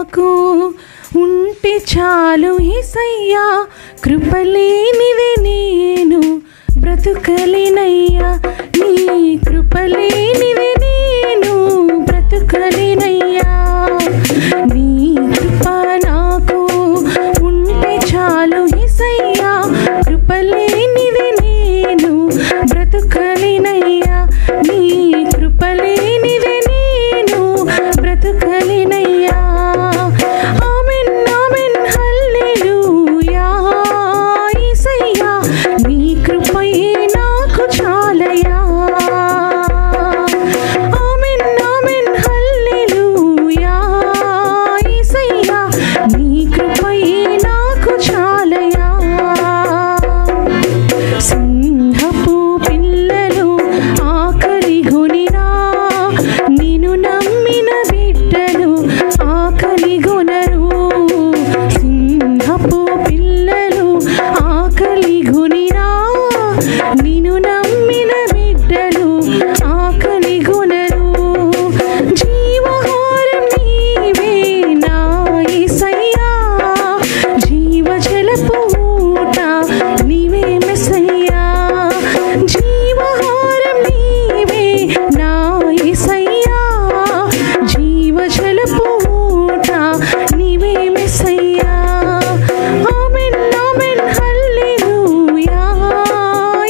నాకు ఉంటే చాలు యేసయ్యా, కృపలేనిదే నేను బ్రతుకలేనయ్యా, నీ కృపలేనిదే నేను బ్రతుకలేనయ్యా. నీ కృప నాకు ఉంటే చాలు యేసయ్యా, కృపలేనిదే నేను బ్రతుకలేనయ్యా, నీ కృపలేనిదే నేను బ్రతుకలేనయ్యా. ఆమెన్ ఆమెన్ హల్లెలూయా, యేసయ్యా నీ కృపయే నాకు చాలయ్యా. ఆమెన్ ఆమెన్ హల్లెలూయా, యేసయ్యా నీ కృపయే నాకు చాలయ్యా. సింహపు పిల్లలు ఆకలిగొనినా, నిన్ను నమ్మిన బిడ్డలు ఆకలిగొనరు. సింహపు పిల్లలు ఆకలిగొనినా, నిన్ను నమ్మిన బిడ్డలు ఆకలిగొనరు. జీవహారం నీవే నా యేసయ్యా, జీవజలపు ఊట నీవే మెస్సయ్యా. జీవహారం నీవే నా యేసయ్యా, జీవజలపు ఊట నీవే మెస్సయ్యా. ఆమెన్ ఆమెన్ హల్లెలూయా,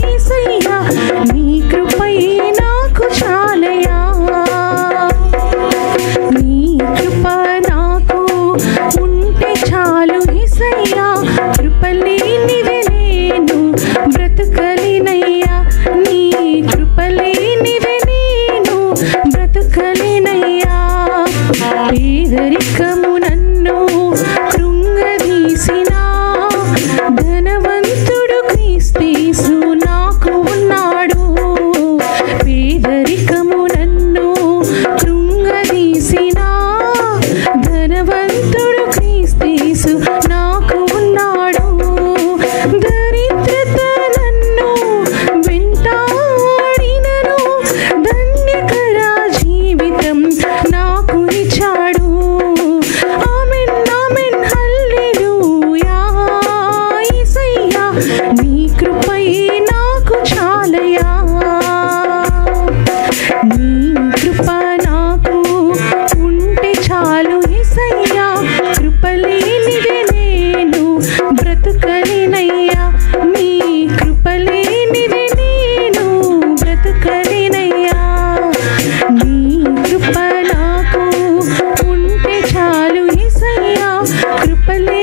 యేసయ్యా నీ కృపయే నాకు చాలయ్యా. నీ కృప నాకు ఉంటే చాలు యేసయ్యా, కృపలేనిదే నేను బ్రతుకలేనయ్యా, నీ కృపలేనిదే నేను బ్రతుకలేనయ్యా. పేదరికము నన్ను కృంగదీసినా, ధనవంతుడు క్రీస్తు నాకు ఉన్నాడు. పేదరికము నన్ను కృంగదీసినా, ధనవంతుడు క్రీస్తు నాకు ఉన్నాడు. దరిద్రత నన్ను వెంటాడినను, ధన్యకర జీవితం నాకు ఇచ్చాడు. ఆమెన్ ఆమెన్ హల్లెలూయా, యేసయ్యా నీ కృపయే నాకు చాలయ్యా. నీ కృప నాకు ఉంటే చాలు యేసయ్యా, కృపలేనిదే నేను బ్రతుకలేనయ్యా, నీ కృపలేనిదే నేను బ్రతుకలేనయ్యా. నీ కృప నాకు ఉంటే చాలు యేసయ్యా, కృపలే